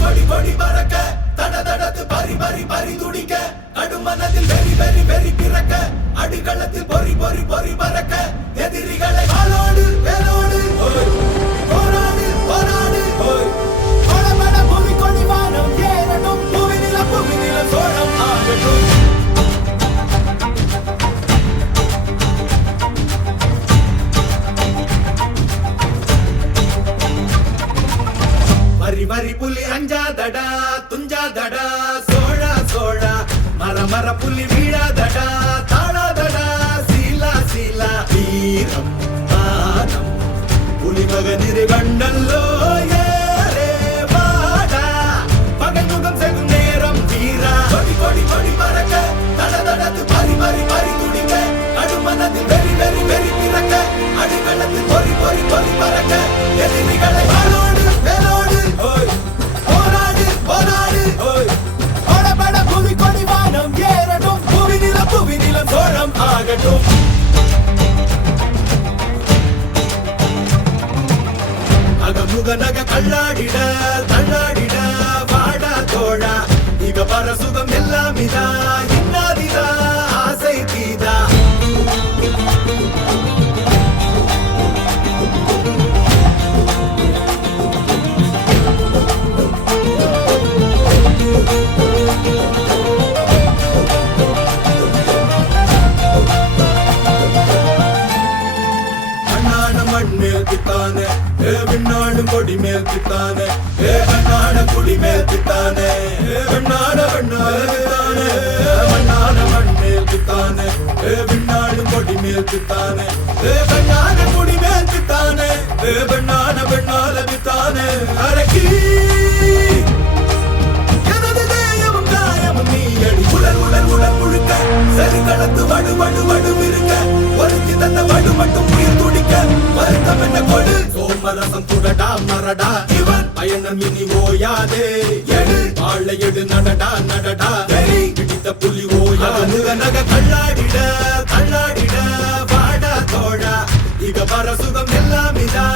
கொடி கொடி பறக்க தட தடத்து பறி பறி பறி துடிக்க அடுமனதில் வெறி வெறி வெறி பிறக்க அடிகளத்தில் பொறி பொறி பொறி பறக்க எதிரிகளை வாளோடு வேலோடு போராடு போராடு படபட பூமி கொடி வானம் ஏறட்டும் புவி நில சோழம் ஆகட்டும் வரி வரி புலி அஞ்சாதடா துஞ்சாதடா சோழா சோழா மர மர புலி வீழாதடா தாழாதடா சீலா சீலா வீரம் மானம் புலி மகனிரு கண்டல்லோ ஏரே வாடா பகை முகம் செகும் நேரம் வீரா கொடி கொடி கொடி பறக்க தட தடத்து பறி பறி பறி துடிக்க அடுமனதில் வெறி வெறி வெறி பிறக்க அடிகளத்தில் பொறி பொறி பொறி பறக்க எதிரிகளை வாளோடு வேலோடு போராடு போராடு படபட பூமி கொடி வானம் ஏறட்டும் புவி நிலம் சோழம் ஆகட்டும் அகமுக நக கல்லாடிட தள்ளாடிட வாடா தோழா இக பர சுகம் எல்லாம் இதா இன்னாதிதா ஆசை தீதா மேல் பித்தானே விண்ணாடு கொடி மேல் பித்தானே கண்ணாட குடி மேல் பித்தானே வெண்ணாட வெண்ணாட பித்தானே மண்ணாட மண் மேல் பித்தானே விண்ணாடு கொடி மேல் பித்தானே கண்ணாட குடி மேல் பித்தானே வெண்ணாட வெண்ணால பித்தானே அரக்கி எனது தேயமும் காயமும் நீ அடி உடல் உடல் உடல் முழுக்க சரி கலந்து வடு வடு வடு இருக்க ஒருத்தி தந்த வடு மட்டும் உயிர் துடிக்க வருத்தம் என்ன கொடு சோமரசம் துடடா மரடா இவன் பயணம் இனி ஓயாதே எடு வாழை எடு நடடா நடடா வெறி பிடித்த புலி ஓயா நக கல்லாடிட கல்லாடிட வாடா தோழா இக பர சுகம் எல்லாம் இதா